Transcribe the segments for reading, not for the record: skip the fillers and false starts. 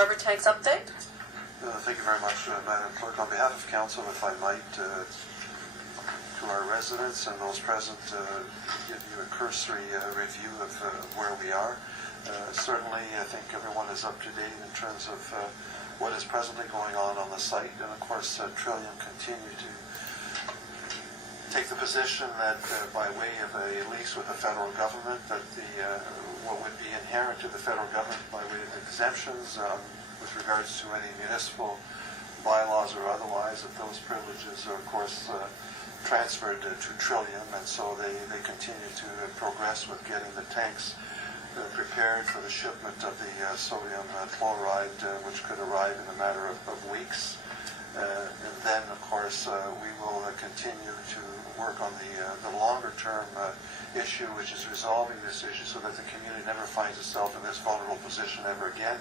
harbor tanks update. Thank you very much, Madam Clerk. On behalf of Council, if I might, to our residents and those present, give you a cursory review of where we are. Certainly, I think everyone is up to date in terms of what is presently going on the site, and of course, Trillium continue to take the position that by way of a lease with the federal government, that what would be inherent to the federal government by way of exemptions with regards to any municipal bylaws or otherwise, that those privileges are of course transferred to Trillium, and so they continue to progress with getting the tanks prepared for the shipment of the sodium chloride, which could arrive in a matter of weeks. And then, of course, we will continue to work on the longer-term issue, which is resolving this issue so that the community never finds itself in this vulnerable position ever again,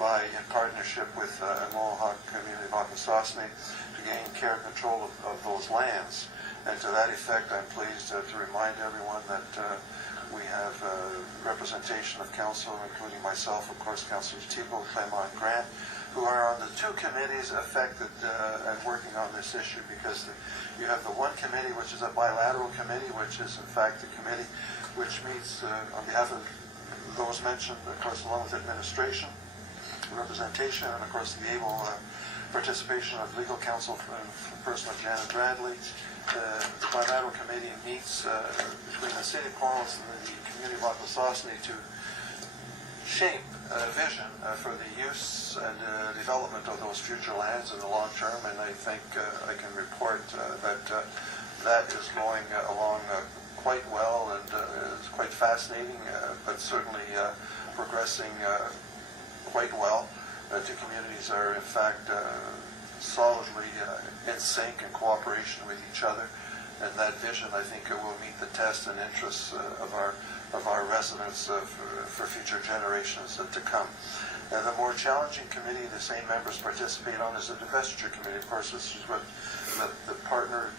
by, in partnership with Mohawk Community of Akwesasne, to gain care and control of those lands. And to that effect, I'm pleased to remind everyone that we have representation of council, including myself, of course, Councillors Thibault, Clement, and Grant, who are on the two committees affected and working on this issue, because you have the one committee, which is a bilateral committee, which is in fact the committee which meets on behalf of those mentioned, of course, along with administration, representation, and of course the able participation of legal counsel from person of Janet Bradley. The bilateral committee meets between the City of Cornwall and the community of Akwesasne to shape a vision for the use and development of those future lands in the long term, and I think I can report that that is going along quite well and is quite fascinating, but certainly progressing quite well. Two communities are in fact solidly in sync and cooperation with each other, and that vision, I think, will meet the test and interests of our residents for future generations to come. And the more challenging committee the same members participate on is the divestiture committee. Of course, this is what the partnered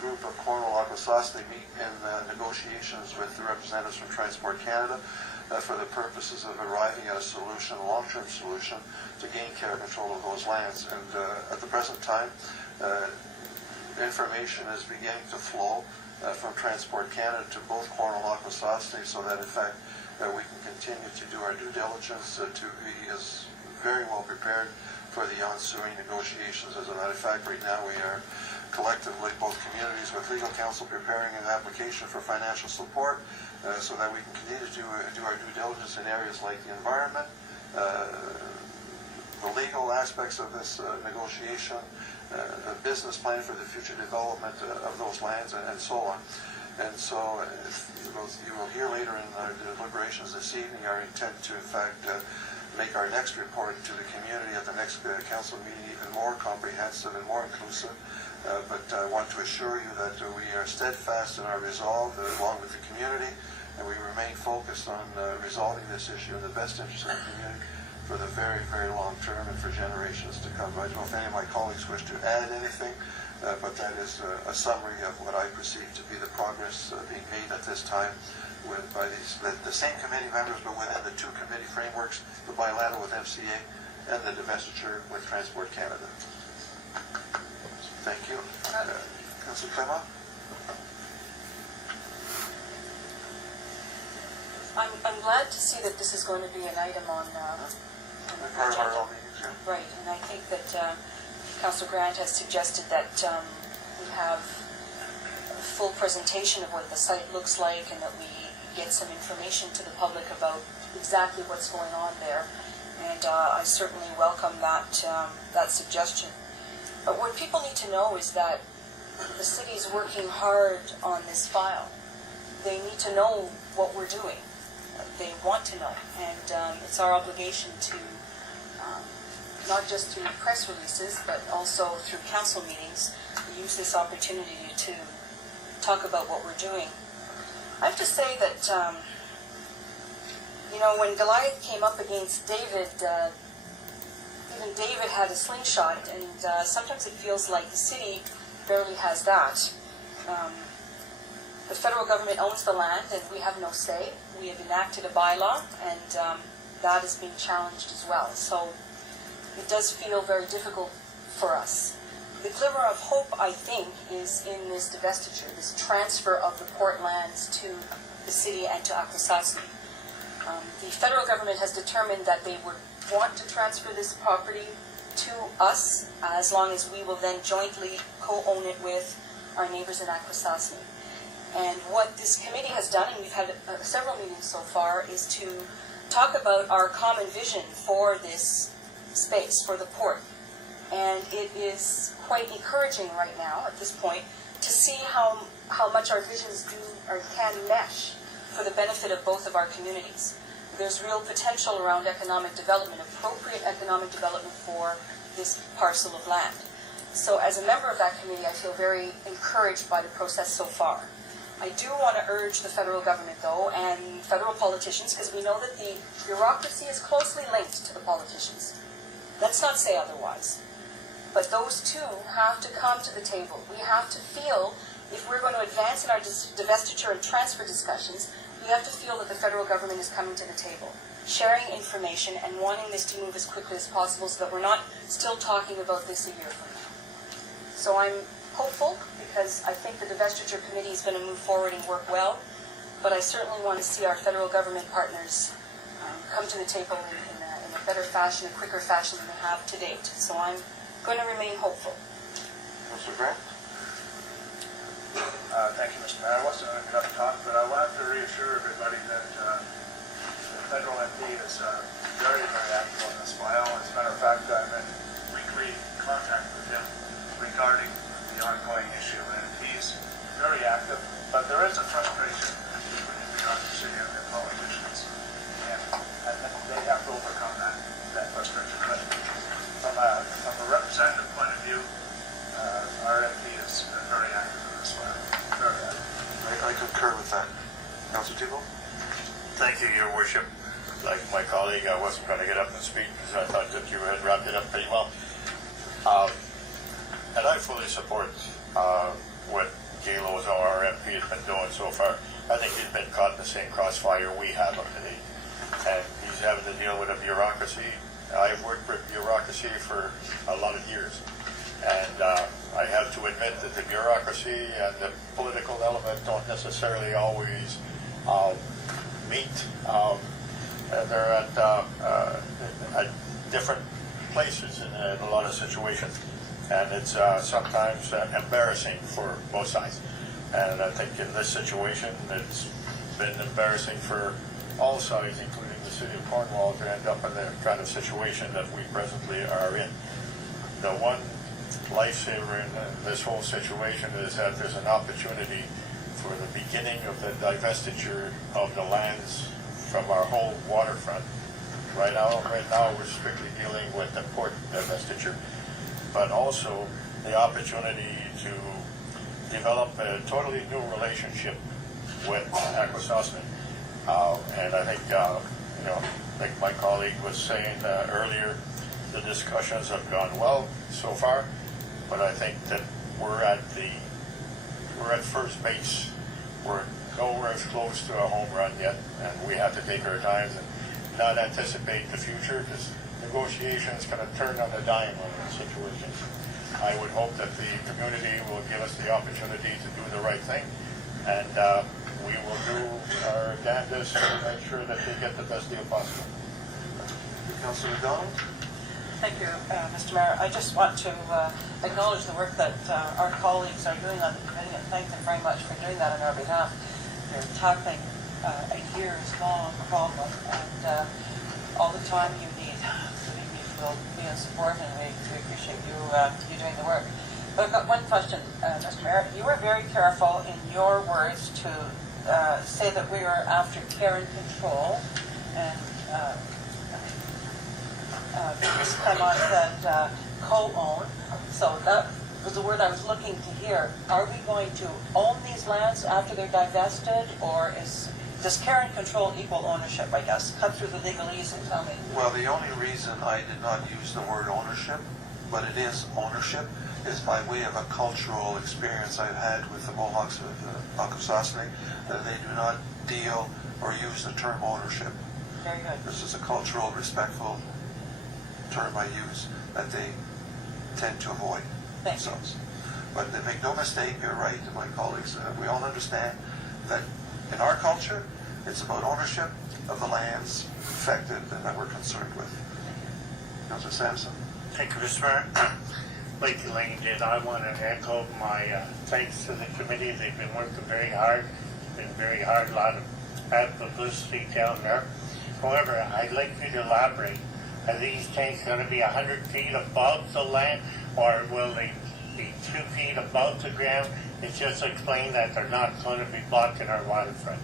group of Cornwall Akwesasne meet in negotiations with the representatives from Transport Canada for the purposes of arriving at a solution, a long-term solution, to gain care and control of those lands. And at the present time, information is beginning to flow from Transport Canada to both Cornwall Akwesasne, so that in fact we can continue to do our due diligence to be as very well prepared for the ensuing negotiations. As a matter of fact, right now we are collectively, both communities, with legal counsel preparing an application for financial support so that we can continue to do our due diligence in areas like the environment, the legal aspects of this negotiation, a business plan for the future development of those lands, and so on. And so you will hear later in our deliberations this evening our intent to, in fact, make our next report to the community at the next council meeting even more comprehensive and more inclusive. But I want to assure you that we are steadfast in our resolve along with the community, and we remain focused on resolving this issue in the best interest of the community for the very, very long term and for generations to come. I don't know if any of my colleagues wish to add anything, but that is a summary of what I perceive to be the progress being made at this time by the same committee members, but within the two committee frameworks, the bilateral with MCA and the divestiture with Transport Canada. Thank you. Councillor Clement? I'm glad to see that this is going to be an item on the Part of our own meetings, yeah. Right, and I think that Councillor Grant has suggested that we have a full presentation of what the site looks like, and that we get some information to the public about exactly what's going on there. And I certainly welcome that suggestion. But what people need to know is that the city is working hard on this file. They need to know what we're doing. They want to know, and it's our obligation to, not just through press releases, but also through council meetings, use this opportunity to talk about what we're doing. I have to say that, when Goliath came up against David, even David had a slingshot, and sometimes it feels like the city barely has that. The federal government owns the land, and we have no say. We have enacted a bylaw, and that is being challenged as well. So it does feel very difficult for us. The glimmer of hope, I think, is in this divestiture, this transfer of the port lands to the city and to Akwesasne. The federal government has determined that they would want to transfer this property to us, as long as we will then jointly co-own it with our neighbors in Akwesasne. And what this committee has done, and we've had several meetings so far, is to talk about our common vision for this space, for the port. And it is quite encouraging right now, at this point, to see how much our visions do or can mesh for the benefit of both of our communities. There's real potential around economic development, appropriate economic development for this parcel of land. So as a member of that committee, I feel very encouraged by the process so far. I do want to urge the federal government, though, and federal politicians, because we know that the bureaucracy is closely linked to the politicians. Let's not say otherwise. But those two have to come to the table. We have to feel, if we're going to advance in our divestiture and transfer discussions, we have to feel that the federal government is coming to the table, sharing information and wanting this to move as quickly as possible so that we're not still talking about this a year from now. So I'm hopeful, because I think the divestiture committee is going to move forward and work well, but I certainly want to see our federal government partners come to the table in a better fashion, a quicker fashion than they have to date. So I'm going to remain hopeful. Councillor Grant? Thank you, Mr. Mayor. I wasn't going to talk, but I wanted to reassure everybody that the federal MP is very, very active on this file. As a matter of fact, I'm in weekly contact with him regarding the ongoing issue, and he's very active. But there is a frustration between the bureaucracy and the politicians, and they have to overcome that frustration. But from a representative point of view, our MP is very active in this file. Very active. I concur with that. Councillor Thibault? Thank you, Your Worship. Like my colleague, I wasn't going to get up and speak because I thought that you had wrapped it up pretty well. And I fully support what Gail Ozone, our MP, has been doing so far. I think he's been caught in the same crossfire we have up to date. And he's having to deal with a bureaucracy. I've worked with bureaucracy for a lot of years. And I have to admit that the bureaucracy and the political element don't necessarily always meet. They're at different places in a lot of situations. And it's sometimes embarrassing for both sides. And I think in this situation, it's been embarrassing for all sides, including the city of Cornwall, to end up in the kind of situation that we presently are in. The one lifesaver in this whole situation is that there's an opportunity for the beginning of the divestiture of the lands from our whole waterfront. Right now we're strictly dealing with the port divestiture, but also the opportunity to develop a totally new relationship with Akwesasne. And I think, like my colleague was saying earlier, the discussions have gone well so far, but I think that we're at first base. We're nowhere as close to a home run yet, and we have to take our time and not anticipate the future, because negotiation is going to turn on a dime on the situation. I would hope that the community will give us the opportunity to do the right thing, and we will do our damnedest to make sure that they get the best deal possible. Councillor McDonald? Thank you, Mr. Mayor. I just want to acknowledge the work that our colleagues are doing on the committee, and thank them very much for doing that on our behalf. They're tackling a years-long problem, and all the time you need. Believe me, we'll be in support, and we appreciate you doing the work. But I've got one question, Mr. Mayor. You were very careful in your words to say that we were after care and control, and Ms. Clement said co-own, so that was the word I was looking to hear. Are we going to own these lands after they're divested, or does care and control equal ownership, I guess? Cut through the legalese and tell me. Well, the only reason I did not use the word ownership, but it is ownership, is by way of a cultural experience I've had with the Mohawks of Akwesasne, that they do not deal or use the term ownership. Very good. This is a cultural, respectful term I use that they tend to avoid Thank you. themselves. But make no mistake, you're right, my colleagues, we all understand that in our culture, it's about ownership of the lands affected and that we're concerned with. Councillor Sampson. Thank you, Mr. Mayor. Like Elaine did, I want to echo my thanks to the committee. They've been working very hard. It's been very hard, a lot of bad publicity down there. However, I'd like you to elaborate. Are these tanks going to be 100 feet above the land, or will they be 2 feet above the ground? It's just explain that they're not going to be blocking our waterfront.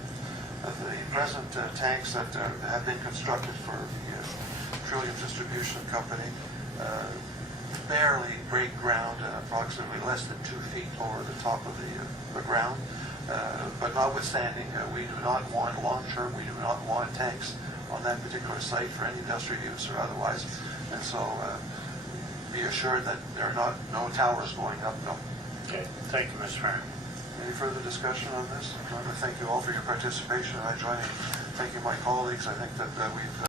The present tanks that have been constructed for the Petroleum Distribution Company barely break ground, approximately less than 2 feet over the top of the ground. But notwithstanding, we do not want, long-term, we do not want tanks on that particular site for any industrial use or otherwise. And so be assured that there are no towers going up, no. Okay, thank you, Mr. Mayor. Any further discussion on this? I want to thank you all for your participation. I join in thanking my colleagues. I think that we've